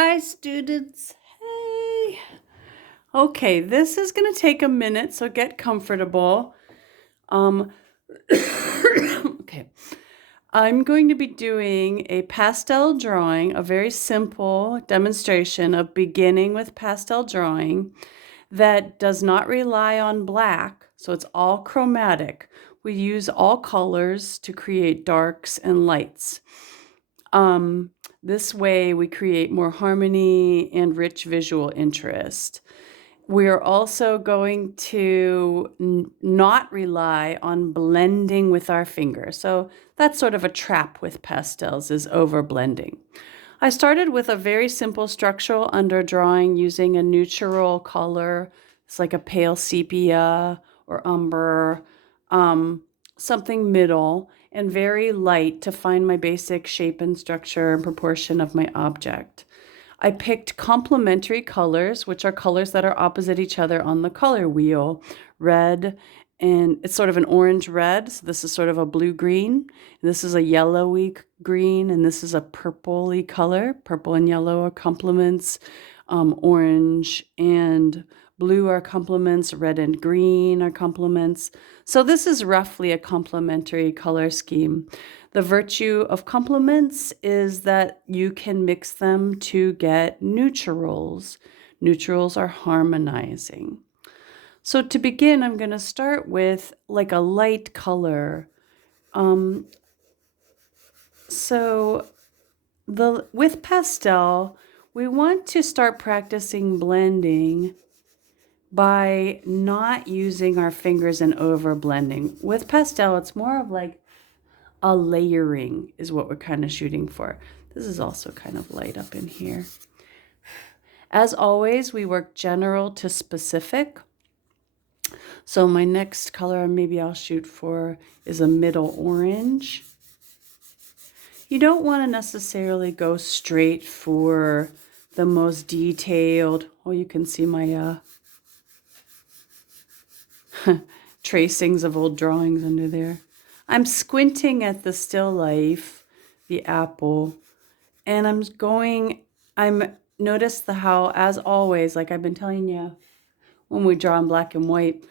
Hi, students. Hey. Okay, this is going to take a minute, so get comfortable. Um, okay. I'm going to be doing a pastel drawing, a very simple demonstration of beginning with pastel drawing that does not rely on black, so it's all chromatic. We use all colors to create darks and lights. This way we create more harmony and rich visual interest. We are also going to not rely on blending with our fingers. So that's sort of a trap with pastels, is over blending. I started with a very simple structural underdrawing using a neutral color. It's like a pale sepia or umber, something middle and very light to find my basic shape and structure and proportion of my object. I picked complementary colors, which are colors that are opposite each other on the color wheel. Red, and it's sort of an orange red. So this is sort of a blue green. This is a yellowy green, and this is a purpley color. Purple and yellow are complements. Orange and blue are complements. Red and green are complements. So this is roughly a complementary color scheme. The virtue of complements is that you can mix them to get neutrals. Neutrals are harmonizing. So to begin, I'm going to start with like a light color. With pastel, we want to start practicing blending by not using our fingers and over blending. With pastel, it's more of like a layering is what we're kind of shooting for. This is also kind of light up in here. As always, we work general to specific. So my next color maybe I'll shoot for is a middle orange. You don't want to necessarily go straight for the most detailed. Oh, you can see my tracings of old drawings under there. I'm squinting at the still life, the apple, and I'm notice how, as always, like I've been telling you, when we draw in black and white,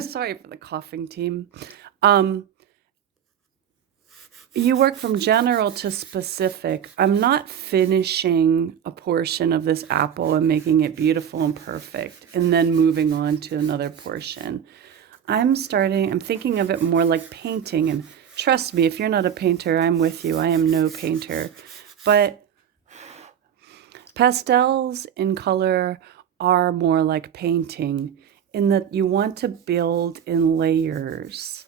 sorry for the coughing team, you work from general to specific. I'm not finishing a portion of this apple and making it beautiful and perfect and then moving on to another portion. I'm thinking of it more like painting, and trust me, if you're not a painter, I'm with you. I am no painter. But pastels in color are more like painting in that you want to build in layers.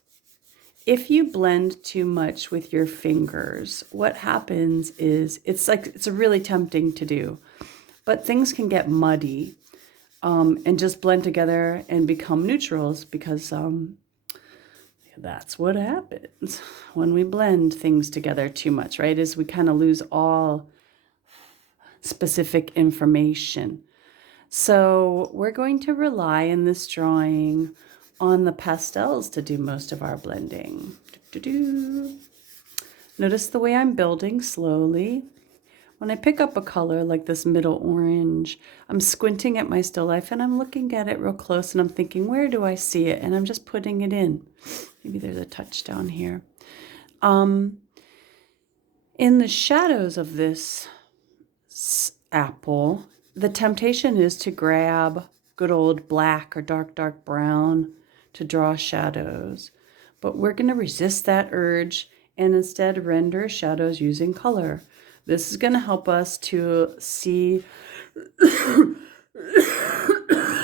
If you blend too much with your fingers, what happens is it's really tempting to do, but things can get muddy. And just blend together and become neutrals because that's what happens when we blend things together too much, right? Is we kind of lose all specific information. So we're going to rely in this drawing on the pastels to do most of our blending. Notice the way I'm building slowly. When I pick up a color like this middle orange, I'm squinting at my still life and I'm looking at it real close and I'm thinking, where do I see it? And I'm just putting it in. Maybe there's a touch down here. In the shadows of this apple, the temptation is to grab good old black or dark brown to draw shadows. But we're going to resist that urge and instead render shadows using color. This is going to help us to see,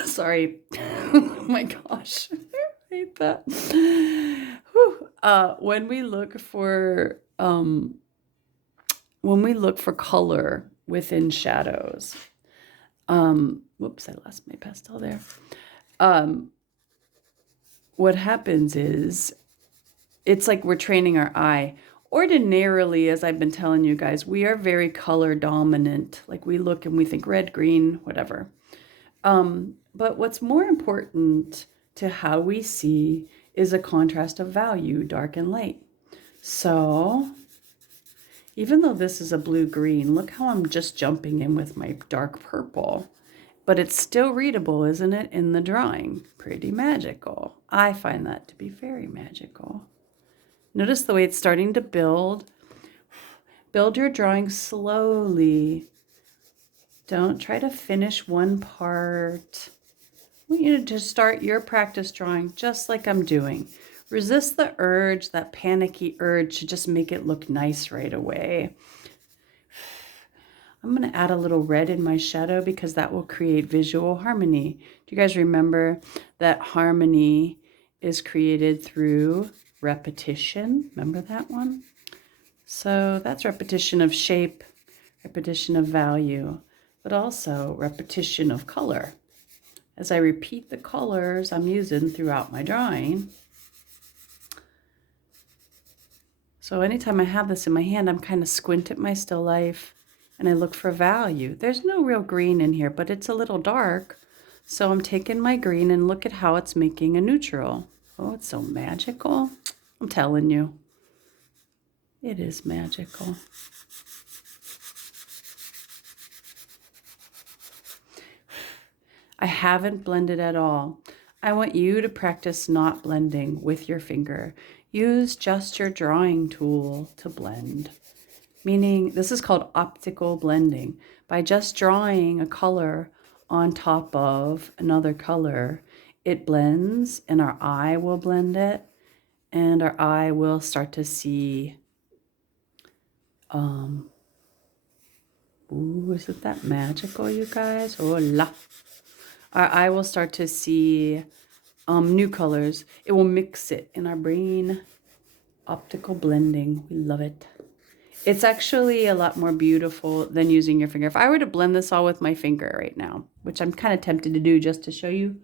sorry, oh my gosh, I hate that. When we look for color within shadows, whoops, I lost my pastel there. What happens is, it's like we're training our eye. Ordinarily, as I've been telling you guys, we are very color dominant. Like we look and we think red, green, whatever. But what's more important to how we see is a contrast of value, dark and light. So Even though this is a blue-green, look how I'm just jumping in with my dark purple. But it's still readable, isn't it, in the drawing? Pretty magical. I find that to be very magical. Notice the way it's starting to build. Build your drawing slowly. Don't try to finish one part. I want you to start your practice drawing just like I'm doing. Resist the urge, that panicky urge to just make it look nice right away. I'm going to add a little red in my shadow because that will create visual harmony. Do you guys remember that harmony is created through repetition? Remember that one? So that's repetition of shape, repetition of value, but also repetition of color. As I repeat the colors I'm using throughout my drawing. So anytime I have this in my hand, I'm kind of squint at my still life and I look for value. There's no real green in here, but it's a little dark. So I'm taking my green and look at how it's making a neutral. Oh, it's so magical. I'm telling you, it is magical. I haven't blended at all. I want you to practice not blending with your finger. Use just your drawing tool to blend. Meaning, this is called optical blending. By just drawing a color on top of another color, it blends and our eye will blend it and our eye will start to see, ooh, isn't that magical, you guys? Oh la. Our eye will start to see new colors. It will mix it in our brain. Optical blending, we love it. It's actually a lot more beautiful than using your finger. If I were to blend this all with my finger right now, which I'm kind of tempted to do just to show you,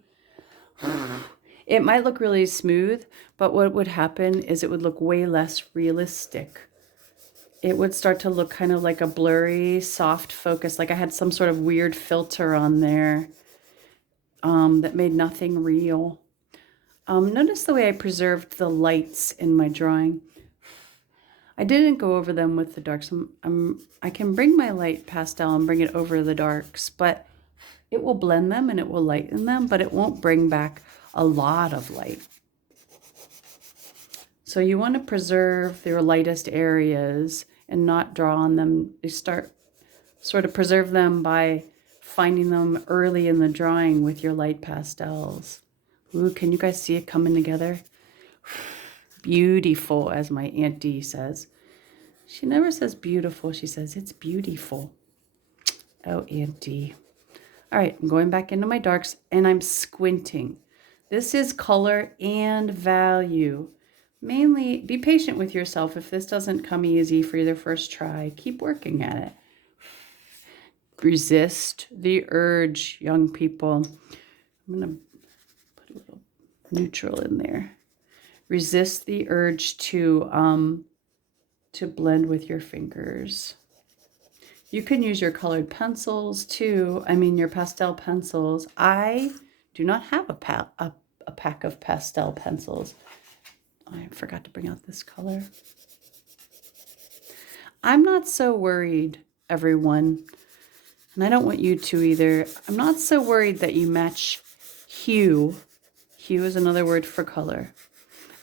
it might look really smooth, but what would happen is it would look way less realistic. It would start to look kind of like a blurry, soft focus, like I had some sort of weird filter on there that made nothing real. Notice the way I preserved the lights in my drawing. I didn't go over them with the darks. I can bring my light pastel and bring it over the darks, but it will blend them and it will lighten them, but it won't bring back a lot of light. So you want to preserve your lightest areas and not draw on them. You start sort of preserve them by finding them early in the drawing with your light pastels. Ooh, can you guys see it coming together? Beautiful, as my auntie says. She never says beautiful, she says it's beautiful. Oh, auntie. All right, I'm going back into my darks and I'm squinting. This is color and value. Mainly, be patient with yourself. If this doesn't come easy for your first try, keep working at it. Resist the urge, young people. I'm going to put a little neutral in there. Resist the urge to blend with your fingers. You can use your colored pencils too. I mean, your pastel pencils. I do not have a pack of pastel pencils. I forgot to bring out this color. I'm not so worried, everyone, and I don't want you to either. I'm not so worried that you match hue. Hue is another word for color.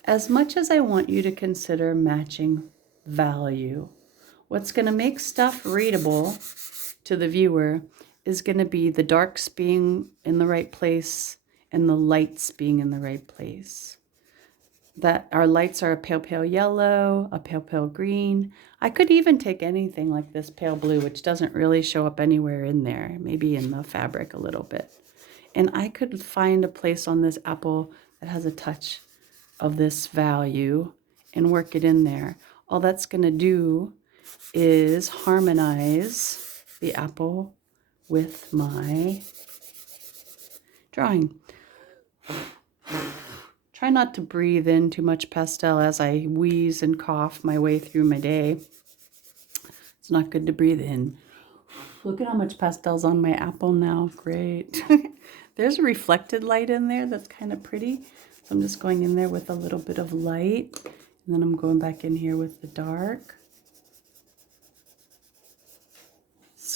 As much as I want you to consider matching value. What's going to make stuff readable to the viewer is going to be the darks being in the right place and the lights being in the right place. That our lights are a pale, pale yellow, a pale, pale green. I could even take anything like this pale blue, which doesn't really show up anywhere in there, maybe in the fabric a little bit. And I could find a place on this apple that has a touch of this value and work it in there. All that's going to do is harmonize the apple with my drawing. Try not to breathe in too much pastel as I wheeze and cough my way through my day. It's not good to breathe in. Look at how much pastel's on my apple now. Great. There's a reflected light in there that's kind of pretty. So I'm just going in there with a little bit of light. And then I'm going back in here with the dark.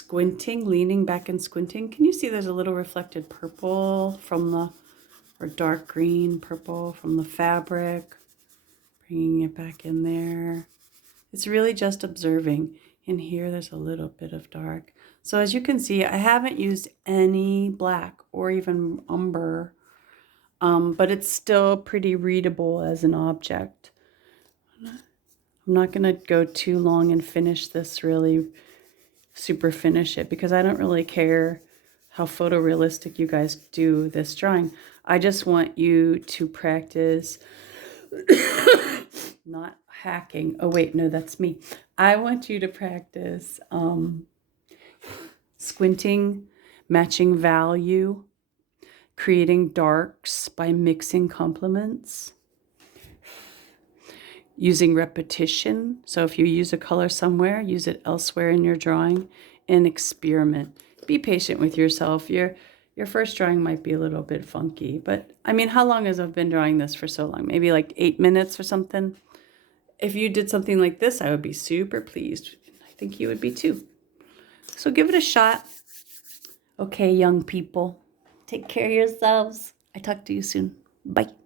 squinting, leaning back and squinting. Can you see there's a little reflected purple from the, or dark green, purple from the fabric? Bringing it back in there. It's really just observing. In here, there's a little bit of dark. So as you can see, I haven't used any black or even umber, but it's still pretty readable as an object. I'm not going to go too long and finish this, really super finish it, because I don't really care how photorealistic you guys do this drawing. I just want you to practice not hacking. Oh wait, no, that's me. I want you to practice squinting, matching value, creating darks by mixing complements, using repetition. So if you use a color somewhere, use it elsewhere in your drawing, and experiment. Be patient with yourself. Your first drawing might be a little bit funky, but I mean, how long has I been drawing this for so long? Maybe like 8 minutes or something. If you did something like this, I would be super pleased. I think you would be too. So give it a shot. Okay, young people, take care of yourselves. I talk to you soon. Bye.